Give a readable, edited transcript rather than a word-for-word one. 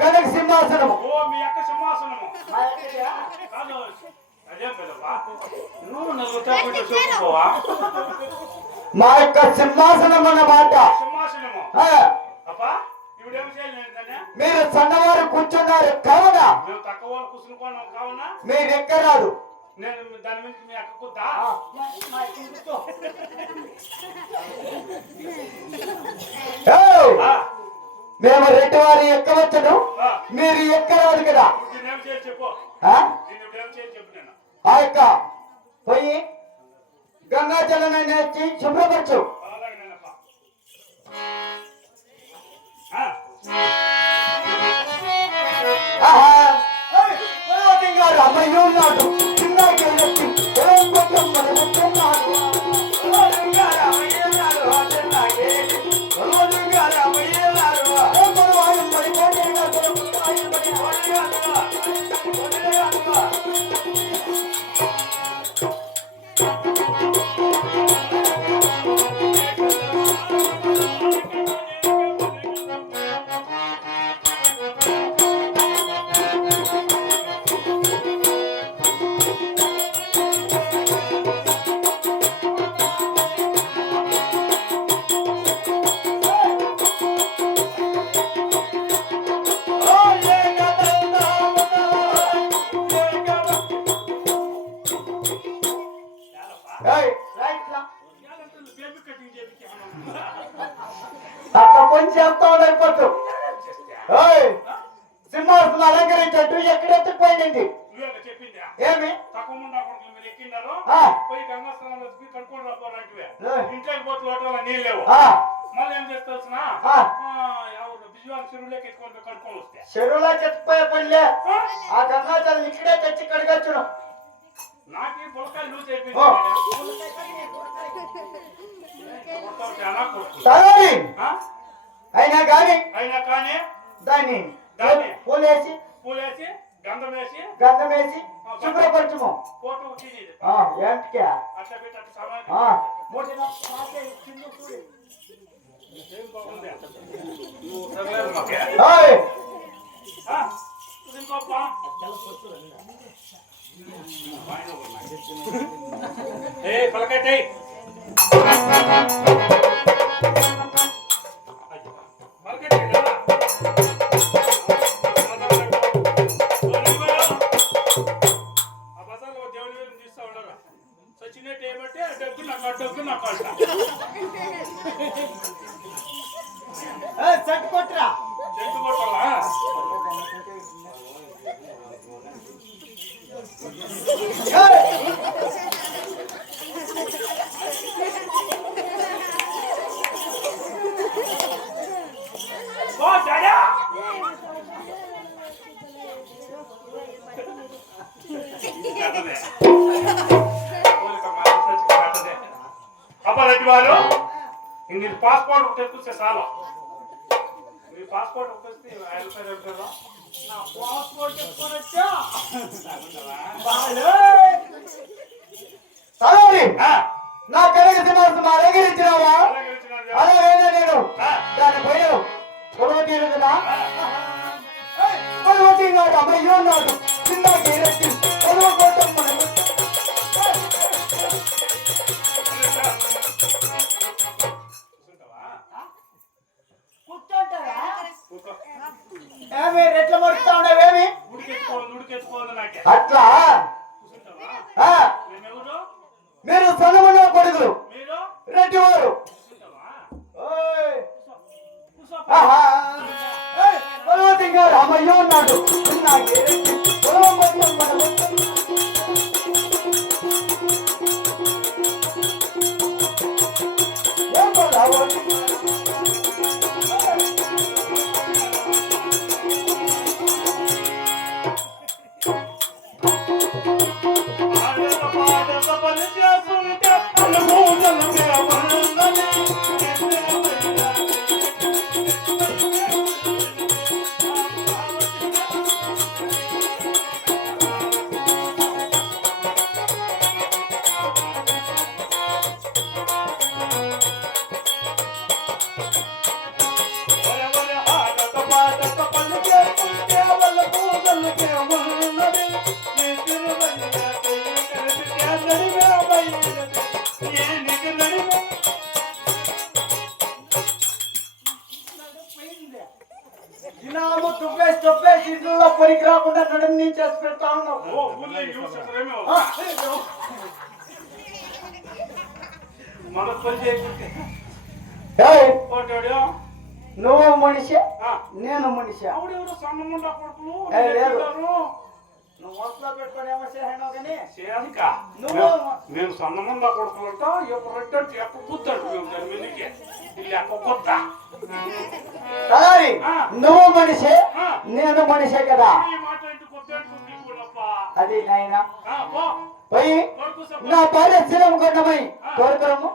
కనక సింహాసనము. ఓ మీ యొక్క సింహాసనము కాదు. అదే పెద్దవా నువ్వు చెప్పుకోవా? మా యొక్క సింహాసనం అన్నమాట. సింహాసనము అబ్బా ఇవిడేం చేయాలి? మీరు సన్నవారు కూర్చున్నారు కావున మేము తక్కువ వాళ్ళు కూర్చుని కావునా మీరు ఎక్కరాదు. నేను దాని మీద మీ అక్క కూద్దా? మేము రెడ్డి వారి ఎక్కవచ్చును, మీరు ఎక్కరాదు కదా. చెప్పు ఆ యొక్క పోయి గంగాజలం నేర్చి శుభ్రపరచు. అమ్మాయి ఉన్నాడు చిన్నకి అట్లా పని చేస్తా ఉండకపోతు సింహాసనం అలంకరించట్టు ఎక్కడెత్తుకుపోయింది. ఏమి ఇంట్లోకి పోతే లోటల నీళ్ళు లేవు. మళ్ళీ ఏం చేస్తా కడుక్కొని వస్తే చెరువులో చెత్తపోయే పనిలే. ఆ గంగాజలం ఇక్కడే తెచ్చి కడగచ్చును. నాకే బొలకాయలు లూజ్ అయిపోయింది. అయినా కానీ దాన్ని పూలేసి గంధం వేసి శుభ్రపరచుము. ఏంటికే అట్లా పెట్టి పలకట్టే సచినట్టు ఏమంటే డబ్బు నాకు చెట్టు కొట్టరా చెట్టు కొట్టాలా? అబ్బారెడ్డి వాళ్ళు నీ పాస్పోర్ట్ ఒకటి ఎత్తుకొస్తే చాలు. నీ పాస్పోర్ట్ ఒకటి వస్తే నా పాస్పోర్ట్ ఎత్తుకొని వచ్చా నా కనక సింహాసనం అలంకరించినావా? అలాగైనా నేను దాని పైన గొడవ తీరుతున్నా. అమ్మాయి ఉన్నాడు చిన్నకి గొడవ కోసం కూర్చోంటారా? ఏమి రెట్ల మడుస్తా ఉండేవేమి? అట్లా మీరు సొలమున కొడుకులు రెడ్డి వారు రామయ్య ఉన్నాడు చొప్పేసి ఇంట్లో పనికి రాకుండా నడుము నుంచి చేసి పెడతా ఉన్నావు. ఓ ఊళ్ళో యూస్ చేస్తారేమో. మన కొంచెం ఏయ్, కోటాడు నువ్వు మనిషి నేను మనిషి. ఆవిడెవరు సన్నముండా కొడుకులు ఏయ్, లేదు. ఎట్లున్నారు? నువ్వు వస్తా పెట్టుకొని ఏమో చేసావు కానీ చేయాలిక నువ్వు నేను సన్నముండా కొడుకులంట ఎప్పుడంటే ఎక్క కూర్తాడు మేము దాని మీదకి వీళ్ళు ఎక్క కూర్తా తలారి నువ్వు మనిషి ఆ. నేను మనిషే కదా. ఈ మాట ఇంటి కొట్టాడు నీకులప్ప. అది నాయన పో పోయి కొడుకు నా భార్య శిలం కొండమై కోరుకురము